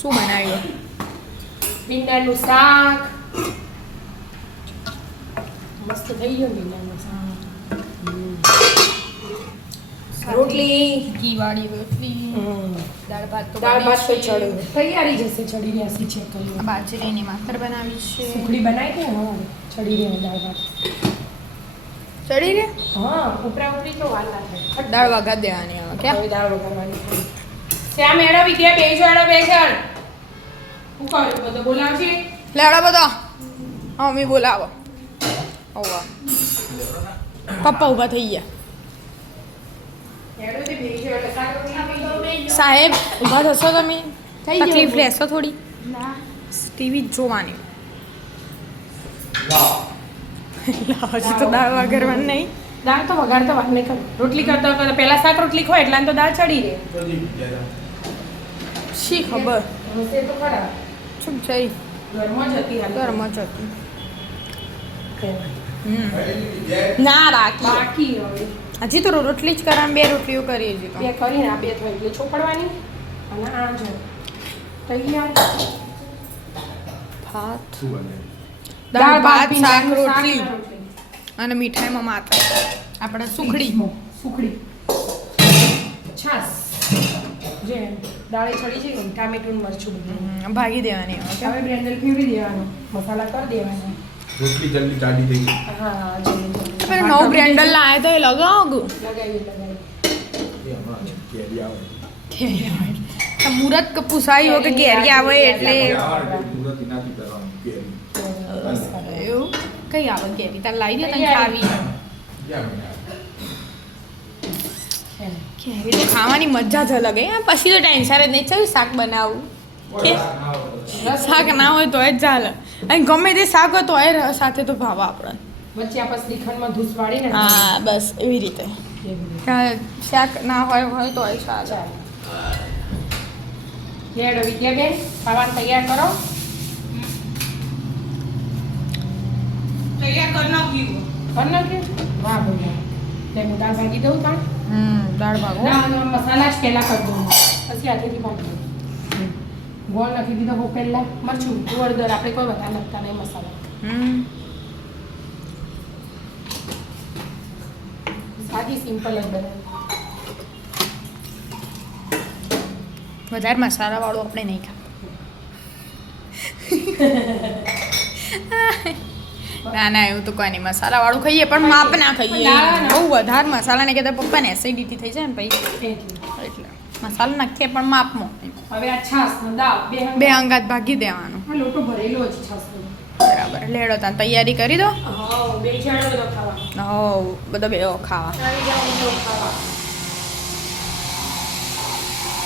શું બનાવ્યું? ભીંડાનું શાક મસ્ત થઈ ગયું. ભીંડાનું શાક, રોટલી, ઘીવાળી રોટલી, દાળ ભાત તો ચડે તૈયારી જશે. ચડી રહ્યા છે ચેક કરી. બાજરીની માખર બનાવી છે. સુખડી બનાવી કે હા ચડી રહ્યા દાળ ભાત ચડી રે. હા ઉપરા ઉપરી તો વાર ના થાય. દાળ વઘાર દેવાની આવે હવે દાળ વઘારવાની થાય. શ્યામ મેડમ વિદ્યા બેસણ હું કહું બધો બોલાવશે. લેડો બધો મમ્મી બોલાવો. ઓવા પપ્પા ઊભા થઈ ગયા. સાહેબ ઊભા થશો તમે? તકલીફ લેશો થોડી? ટીવી જોવાની. હજી તો દાળ વઘારવાની નહીં. દાળ તો વઘારતા વાર નહીં કરું. રોટલી કરતા કરતા પહેલા શાક રોટલી ખવાય એટલે તો દાળ ચડી રહે. શી ખબર હશે તો ખરા. શું છે? ઘરમાં જ હતી ઘરમાં જ હતી. ના બાકી હવે હજી તો રોટલી જ કરવાની. 2 રોટલીઓ કરી હજી તો. બે કરીને આ 2 થઈ એટલે ચોપડવાની અને આ જો તૈયાર ભાત દાળ ભાત શાક રોટલી અને મીઠાઈમાં માત્ર આપણે સુખડી છાસ જે દાળે ચડી છે ટામેટું મરચું બધું ભાગી દેવાની. હવે બ્લેન્ડર ફેરવી દેવાનું, મસાલા કરી દેવાના. રોટલી જલ્દી જાડી થઈ ગઈ. હા જલ્દી પણ નવું બ્રેન્ડર લાવે તો એ લગાવો. લગાવી એ હમણાં કેરી આવે. મુહૂર્ત પૂછાયું હોય કે કેરી આવે એટલે મુહૂર્ત નથી કરવાનું કેરી. એવું કઈ આવે કેરી? તાર લાવી દે તને ખાવી. કેરી તો ખાવાની મજા જ અલગ હે. પછી તો ટેન્શન જ નહીં ચાલ શાક બનાવું. શાક ના હોય તોય જ ચાલે. અને ગમે તે શાક હોય તોય રસ સાથે તો ભાવ આપણે. વચ્ચે આપણે શ્રીખંડમાં ધૂસ પાડીને હા બસ એવી રીતે. શાક ના હોય તોય ચાલે. લેડો વિદ્યાબેન ખાવાનું તૈયાર કરો. તૈયાર કરી નાખ્યું. કરી નાખ્યું? વાહ ભૈયા તેનું દાળ ભાજી દઉં તાણ. દાળ ભાગો. ના મસાલા જ પહેલાં કરી દઉં પછી હાથેથી ભાગી દઉં. ગોળ નાખી દીધો બહુ પહેલાં. મરચું હળદર આપણે કોઈ વધારે નાખતા નહીં મસાલા. સાદી સિમ્પલ જ બનાવી. વધારે મસાલા વાળું આપણે નહીં ખાતા. ના એવું તો કોઈ નહીં. મસાલા વાળું ખાઈએ પણ માપ ના ખાઈએ. બહુ વધારે મસાલા ને કહેતા પપ્પાને એસિડિટી થઈ જાય ને પછી એટલે મસાલો નાખીએ પણ માપમાં. હવે આ છાસ દાળ બે અંગાત ભાગી દેવાનું. આ લોટો ભરેલો જ છાસ. બરાબર લેડો તાન તૈયારી કરી દો. હા બે ચાર બધો ખાવા. હો બધો બે ખાવા. આવી જાવ બધો ખાવા.